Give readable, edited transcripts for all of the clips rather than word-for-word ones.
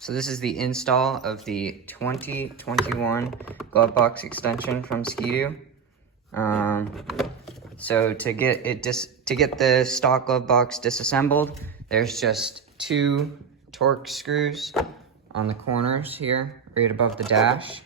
So this is the install of the 2021 Glovebox extension from Ski-Doo. So to get the stock Glovebox disassembled, there's just 2 torque screws on the corners here, right above the dash.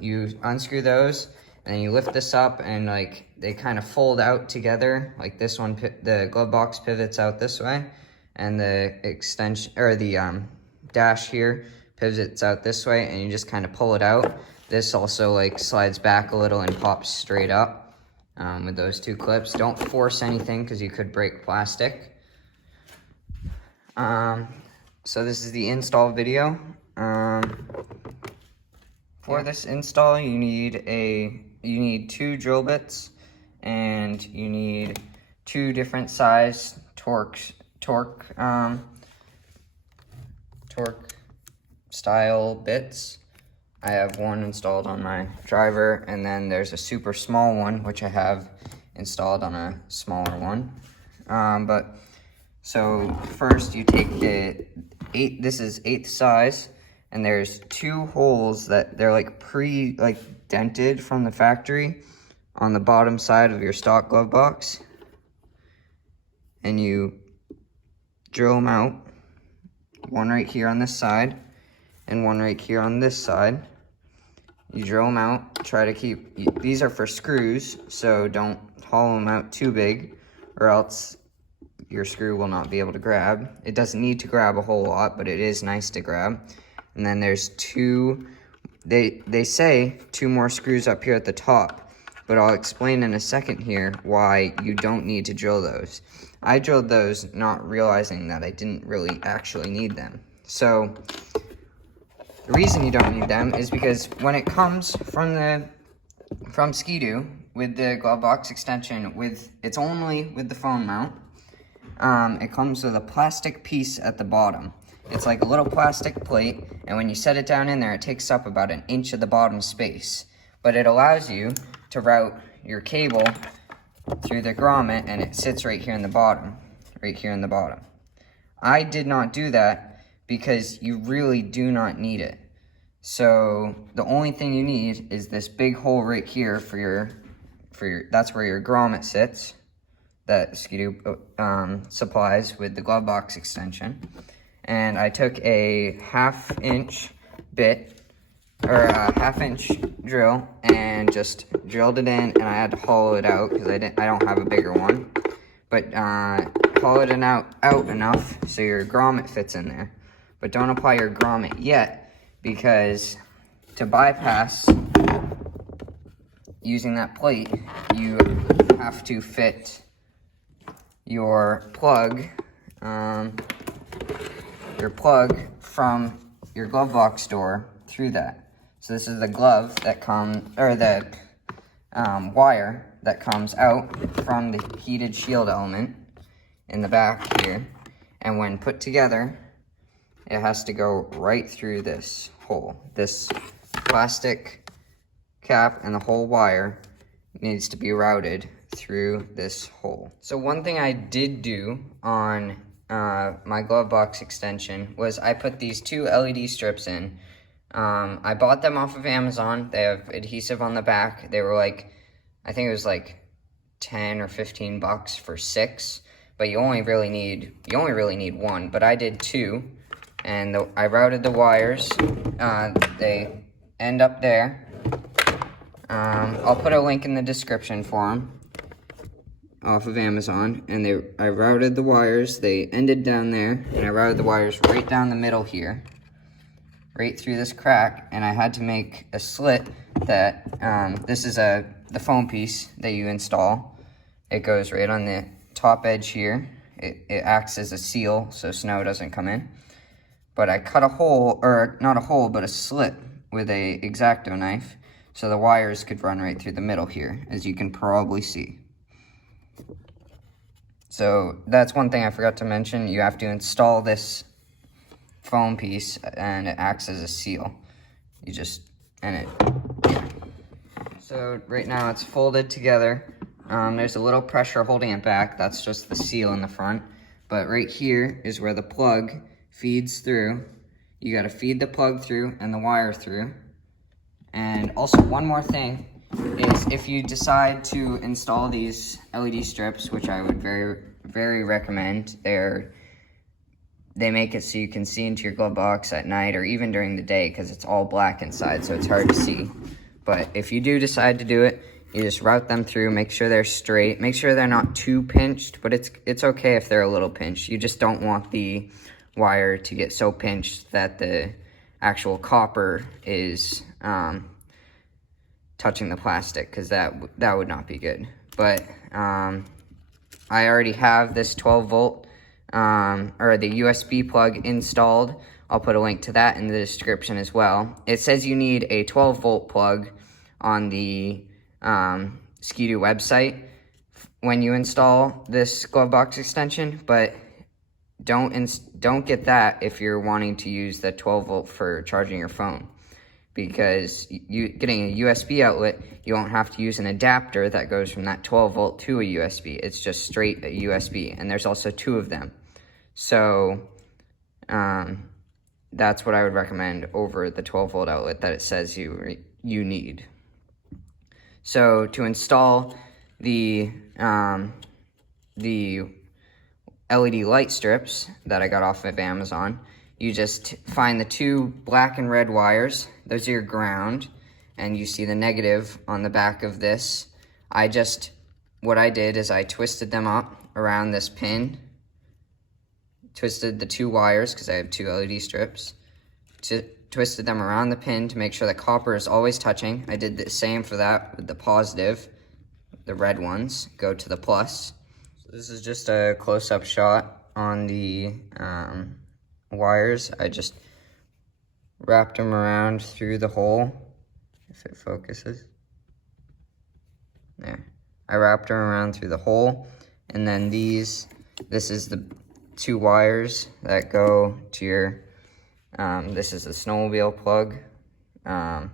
You unscrew those, and then you lift this up, and like they kind of fold out together. Like this one, the Glovebox pivots out this way, and the extension or the dash here pivots out this way, and you just kind of pull it out. This also like slides back a little and pops straight up with those 2 clips. Don't force anything because you could break plastic. So this is the install video. For this install, you need 2 drill bits, and you need 2 different size torque style bits. I have one installed on my driver, and then there's a super small one which I have installed on a smaller one. So first you take this is 8th size, and there's 2 holes that they're like dented from the factory on the bottom side of your stock Glovebox, and you drill them out, one right here on this side and one right here on this side. You drill them out, try to keep, these are for screws, so don't hollow them out too big or else your screw will not be able to grab. It doesn't need to grab a whole lot, but it is nice to grab. And then there's 2, they say 2 more screws up here at the top, but I'll explain in a second here why you don't need to drill those. I drilled those not realizing that I didn't really actually need them. So the reason you don't need them is because when it comes from Ski-Doo with the Glovebox extension, it's only with the phone mount. It comes with a plastic piece at the bottom. It's like a little plastic plate, and when you set it down in there, it takes up about 1 inch of the bottom space. But it allows you to route your cable through the grommet, and it sits right here in the bottom. I did not do that because you really do not need it. So the only thing you need is this big hole right here for your that's where your grommet sits, that Ski-Doo supplies with the Glovebox extension. And I took a 1/2 inch bit, or a 1/2 inch drill, and just drilled it in, and I had to hollow it out because I don't have a bigger one. But hollow it out enough so your grommet fits in there. But don't apply your grommet yet, because to bypass using that plate, you have to fit your plug from your Glovebox door through that. So this is the glove that the wire that comes out from the heated shield element in the back here, and when put together, it has to go right through this hole. This plastic cap and the whole wire needs to be routed through this hole. So one thing I did do on my Glovebox extension was I put these 2 LED strips in. I bought them off of Amazon. They have adhesive on the back. They were like, I think it was like 10 or 15 bucks for 6, but you only really need 1, but I did 2, and I routed the wires. They end up there. I'll put a link in the description for them off of Amazon, and I routed the wires. They ended down there, and I routed the wires right down the middle here, right through this crack, and I had to make a slit that, this is the foam piece that you install. It goes right on the top edge here. It acts as a seal so snow doesn't come in. But I cut a hole, or not a hole, but a slit with a X-Acto knife so the wires could run right through the middle here, as you can probably see. So that's one thing I forgot to mention. You have to install this foam piece, and it acts as a seal. So right now it's folded together. There's a little pressure holding it back. That's just the seal in the front. But right here is where the plug feeds through. You gotta feed the plug through and the wire through. And also one more thing is if you decide to install these LED strips, which I would very recommend, they make it so you can see into your glove box at night or even during the day because it's all black inside, so it's hard to see. But if you do decide to do it, you just route them through, make sure they're straight, make sure they're not too pinched, but it's okay if they're a little pinched. You just don't want the wire to get so pinched that the actual copper is touching the plastic, because that would not be good. But I already have this 12 volt or the USB plug installed. I'll put a link to that in the description as well. It says you need a 12 volt plug on the Ski-Doo website when you install this Glovebox extension, but don't get that if you're wanting to use the 12 volt for charging your phone, because getting a USB outlet, you won't have to use an adapter that goes from that 12 volt to a USB. It's just straight a USB, and there's also 2 of them. So that's what I would recommend over the 12 volt outlet that it says you need. So to install the LED light strips that I got off of Amazon, you just find the 2 black and red wires. Those are your ground, and you see the negative on the back of this. What I did is I twisted them up around this pin, twisted the 2 wires, because I have 2 LED strips, twisted them around the pin to make sure the copper is always touching. I did the same for that with the positive. The red ones go to the plus. So this is just a close-up shot on the wires. I just wrapped them around through the hole, if it focuses. There. I wrapped them around through the hole, and then this is the 2 wires that go to your, this is the snowmobile plug, and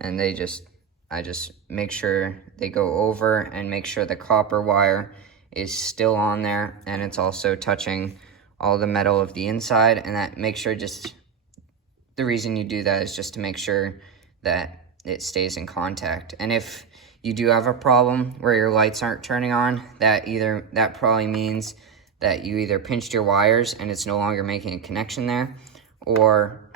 I just make sure they go over and make sure the copper wire is still on there, and it's also touching all the metal of the inside, and that make sure the reason you do that is just to make sure that it stays in contact. And if you do have a problem where your lights aren't turning on, that probably means that you either pinched your wires and it's no longer making a connection there, or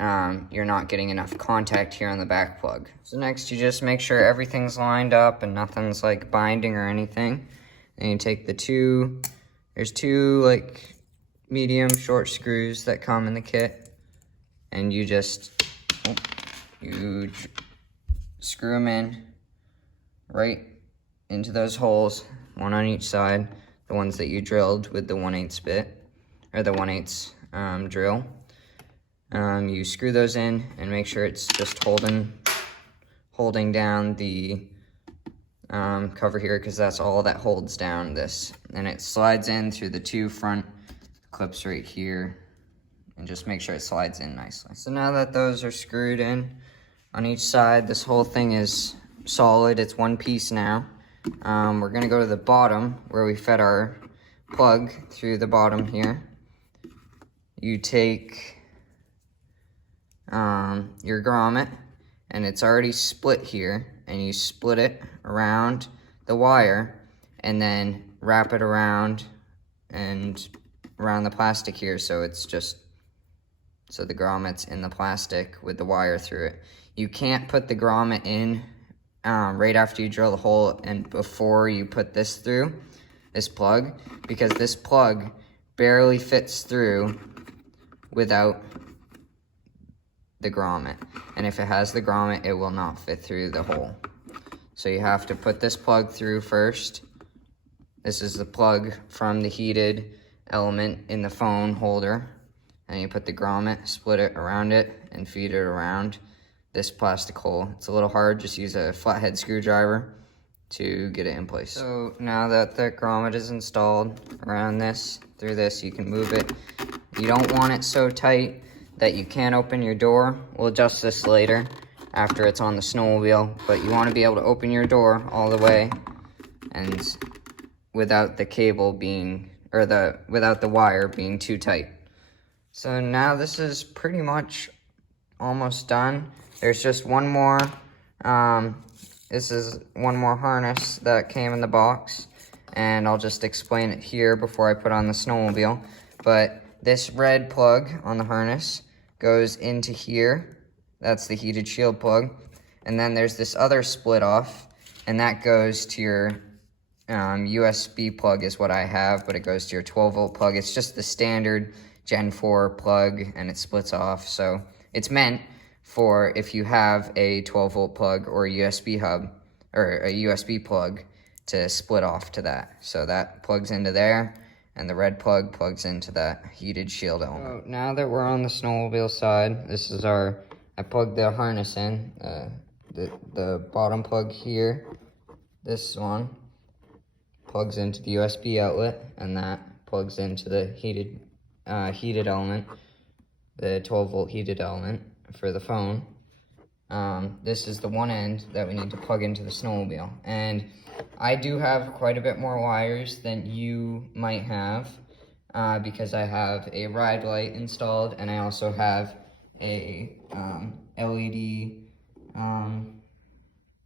you're not getting enough contact here on the back plug. So next, you just make sure everything's lined up and nothing's like binding or anything. And you take there's 2 like medium short screws that come in the kit, and you screw them in right into those holes, 1 on each side, the ones that you drilled with the 1/8 bit, or the 1/8 drill. You screw those in and make sure it's just holding down the cover here, because that's all that holds down this. And it slides in through the 2 front clips right here, and just make sure it slides in nicely. So now that those are screwed in on each side, this whole thing is solid. It's one piece now. We're gonna go to the bottom where we fed our plug through the bottom here. You take your grommet, and it's already split here, and you split it around the wire and then wrap it around the plastic here, so it's just so the grommet's in the plastic with the wire through it. You can't put the grommet in right after you drill the hole and before you put this through, this plug, because this plug barely fits through without the grommet. And if it has the grommet, it will not fit through the hole. So you have to put this plug through first. This is the plug from the heated element in the phone holder. And you put the grommet, split it around it, and feed it around this plastic hole. It's a little hard, just use a flathead screwdriver to get it in place. So now that the grommet is installed around this, through this, you can move it. You don't want it so tight that you can't open your door. We'll adjust this later after it's on the snowmobile, but you want to be able to open your door all the way and without the cable being, or without the wire being too tight. So now this is pretty much almost done. There's just one more, this is one more harness that came in the box, and I'll just explain it here before I put on the snowmobile. But this red plug on the harness goes into here. That's the heated shield plug. And then there's this other split off, and that goes to your USB plug is what I have, but it goes to your 12-volt plug. It's just the standard Gen 4 plug, and it splits off. So it's meant for if you have a 12-volt plug or a USB hub, or a USB plug, to split off to that. So that plugs into there, and the red plug plugs into that heated shield element. So now that we're on the snowmobile side, this is I plugged the harness in, the bottom plug here, this one, plugs into the USB outlet, and that plugs into the heated element, the 12-volt heated element for the phone. This is the one end that we need to plug into the snowmobile. And I do have quite a bit more wires than you might have, because I have a ride light installed, and I also have a LED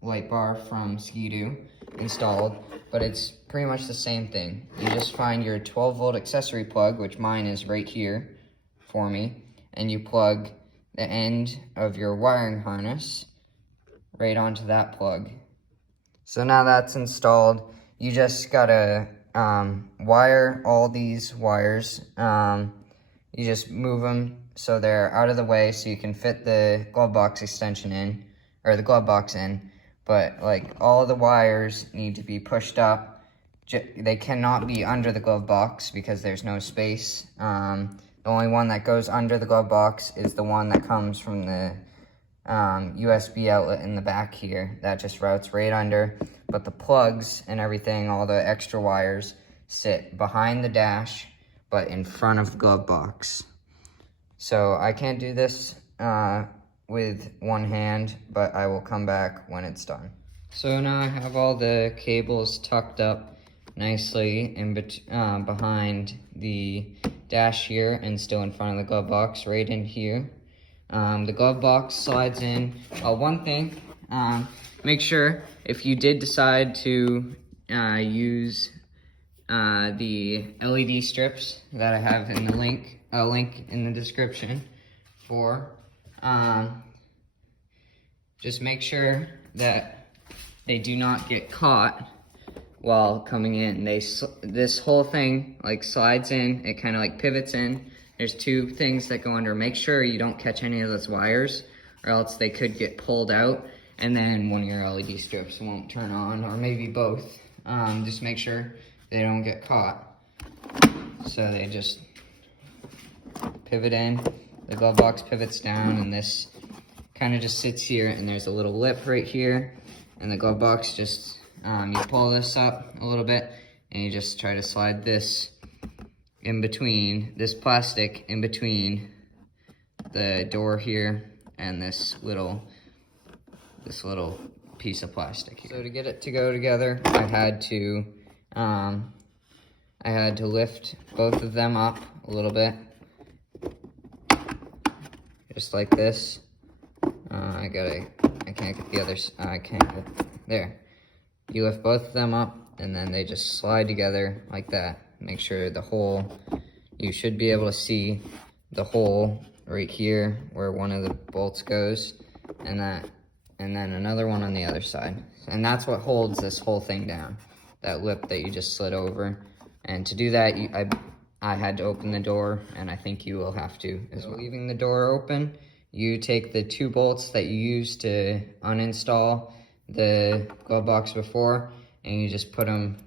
light bar from Ski-Doo installed, but it's pretty much the same thing. You just find your 12-volt accessory plug, which mine is right here for me, and you plug the end of your wiring harness right onto that plug. So now that's installed, you just gotta wire all these wires. You just move them so they're out of the way so you can fit the glove box extension in, or the glove box in. But like all the wires need to be pushed up. They cannot be under the glove box because there's no space. The only one that goes under the glove box is the one that comes from the USB outlet in the back here. That just routes right under. But the plugs and everything, all the extra wires, sit behind the dash, but in front of the glove box. So I can't do this with one hand, but I will come back when it's done. So now I have all the cables tucked up nicely in behind the dash here and still in front of the glove box, right in here. The glove box slides in. One thing, make sure if you did decide to use the LED strips that I have in the link in the description for, just make sure that they do not get caught while coming in. This whole thing like slides in, it kind of like pivots in. There's two things that go under. Make sure you don't catch any of those wires, or else they could get pulled out, and then one of your LED strips won't turn on, or maybe both. Just make sure they don't get caught. So they just pivot in, the glove box pivots down, and this kind of just sits here, and there's a little lip right here, and the glove box just, you pull this up a little bit, and you just try to slide this in between, this plastic in between the door here and this little piece of plastic here. So to get it to go together, I had to lift both of them up a little bit, just like this. I can't get the others, there. You lift both of them up, and then they just slide together like that. Make sure the hole, you should be able to see the hole right here where one of the bolts goes, and then another one on the other side. And that's what holds this whole thing down, that lip that you just slid over. And to do that, I had to open the door, and I think you will have to as well. Leaving the door open, you take the two bolts that you used to uninstall the glove box before, and you just put them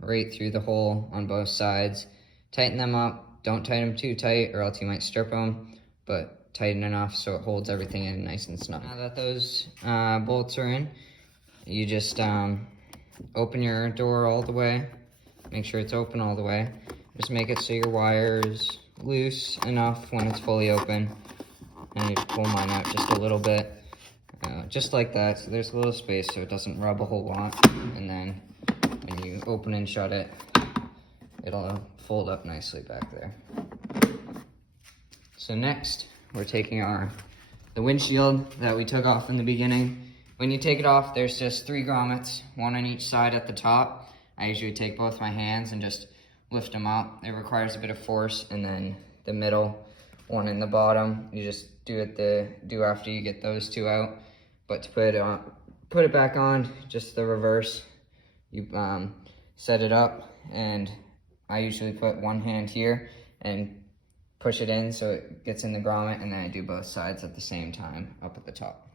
right through the hole on both sides. Tighten them up. Don't tighten them too tight, or else you might strip them, but tighten enough so it holds everything in nice and snug. Now that those bolts are in, you just open your door all the way. Make sure it's open all the way. Just make it so your wire is loose enough when it's fully open. And you just pull mine out just a little bit, just like that. So there's a little space so it doesn't rub a whole lot. And then when you open and shut it, it'll fold up nicely back there. So next, we're taking the windshield that we took off in the beginning. When you take it off, there's just 3 grommets, 1 on each side at the top. I usually take both my hands and just lift them up. It requires a bit of force, and then the middle one in the bottom, you just do after you get those 2 out. But to put it back on, just the reverse. You set it up, and I usually put one hand here and push it in so it gets in the grommet, and then I do both sides at the same time up at the top.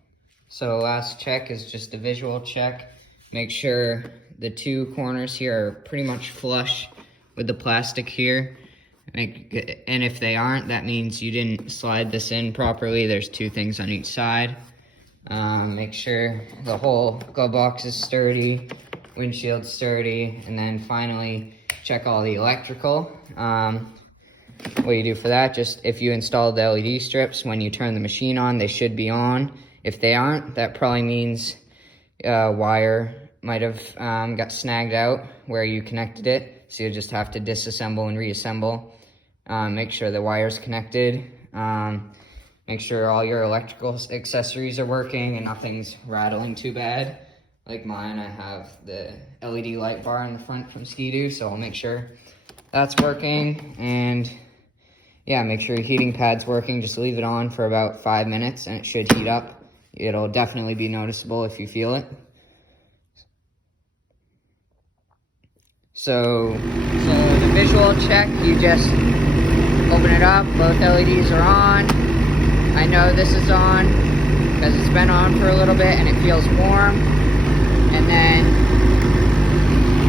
So last check is just a visual check. Make sure the 2 corners here are pretty much flush with the plastic here. And if they aren't, that means you didn't slide this in properly. There's 2 things on each side. Make sure the whole glove box is sturdy, windshield sturdy, and then finally check all the electrical. What you do for that, just if you installed the LED strips, when you turn the machine on, they should be on. If they aren't, that probably means wire might have got snagged out where you connected it, so you just have to disassemble and reassemble. Make sure the wire's connected. Make sure all your electrical accessories are working and nothing's rattling too bad. Like mine, I have the LED light bar in the front from Ski-Doo, so I'll make sure that's working. And yeah, make sure your heating pad's working. Just leave it on for about 5 minutes and it should heat up. It'll definitely be noticeable if you feel it. So the visual check, you just open it up, both LEDs are on. I know this is on because it's been on for a little bit and it feels warm. And then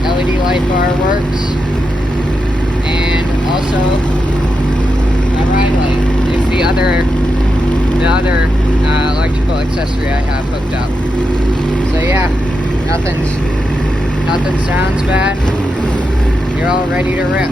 LED light bar works. And also my ride light is the other electrical accessory I have hooked up. So yeah, nothing sounds bad. You're all ready to rip.